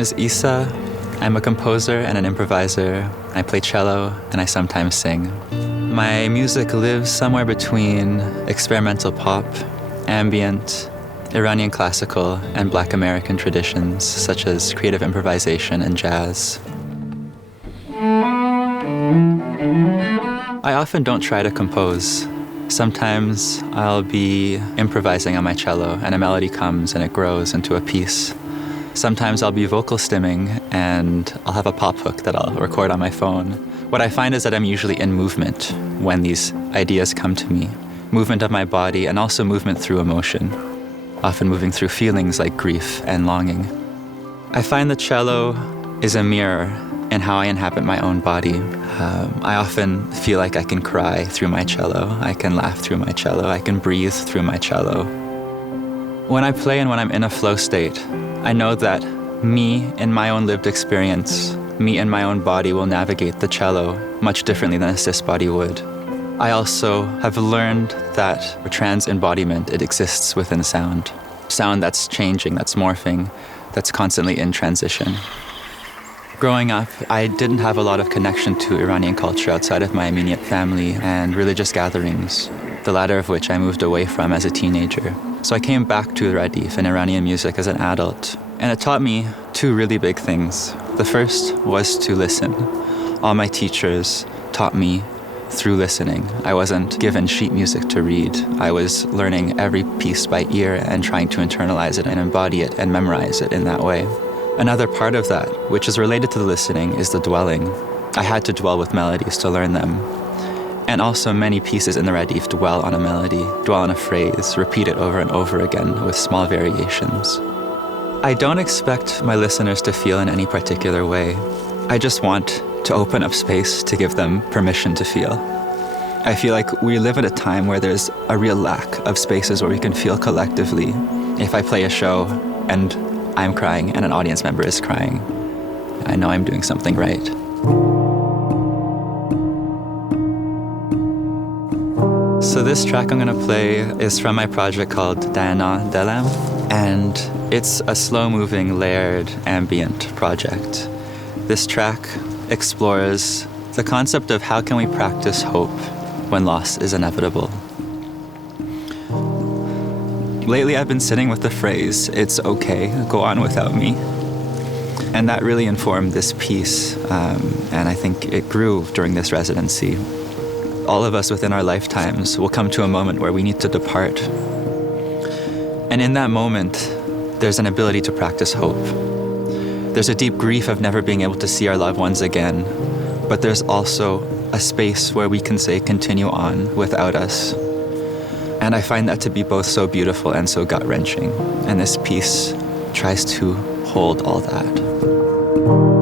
is Isa. I'm a composer and an improviser. I play cello and I sometimes sing. My music lives somewhere between experimental pop, ambient, Iranian classical, and Black American traditions such as creative improvisation and jazz. I often don't try to compose. Sometimes I'll be improvising on my cello and a melody comes and it grows into a piece. Sometimes I'll be vocal stimming and I'll have a pop hook that I'll record on my phone. What I find is that I'm usually in movement when these ideas come to me. Movement of my body and also movement through emotion, often moving through feelings like grief and longing. I find the cello is a mirror in how I inhabit my own body. I often feel like I can cry through my cello, I can laugh through my cello, I can breathe through my cello. When I play and when I'm in a flow state, I know that me in my own lived experience, me and my own body will navigate the cello much differently than a cis body would. I also have learned that trans embodiment, it exists within sound. Sound that's changing, that's morphing, that's constantly in transition. Growing up, I didn't have a lot of connection to Iranian culture outside of my immediate family and religious gatherings, the latter of which I moved away from as a teenager. So I came back to Radif and Iranian music as an adult, and it taught me two really big things. The first was to listen. All my teachers taught me through listening. I wasn't given sheet music to read. I was learning every piece by ear and trying to internalize it and embody it and memorize it in that way. Another part of that, which is related to the listening, is the dwelling. I had to dwell with melodies to learn them. And also many pieces in the Radif dwell on a melody, dwell on a phrase, repeat it over and over again with small variations. I don't expect my listeners to feel in any particular way. I just want to open up space to give them permission to feel. I feel like we live at a time where there's a real lack of spaces where we can feel collectively. If I play a show and I'm crying and an audience member is crying, I know I'm doing something right. So this track I'm going to play is from my project called Deana, Delam, and it's a slow-moving, layered, ambient project. This track explores the concept of how can we practice hope when loss is inevitable. Lately I've been sitting with the phrase, "It's okay, go on without me." And that really informed this piece, and I think it grew during this residency. All of us within our lifetimes will come to a moment where we need to depart. And in that moment, there's an ability to practice hope. There's a deep grief of never being able to see our loved ones again, but there's also a space where we can say, continue on without us. And I find that to be both so beautiful and so gut-wrenching. And this piece tries to hold all that.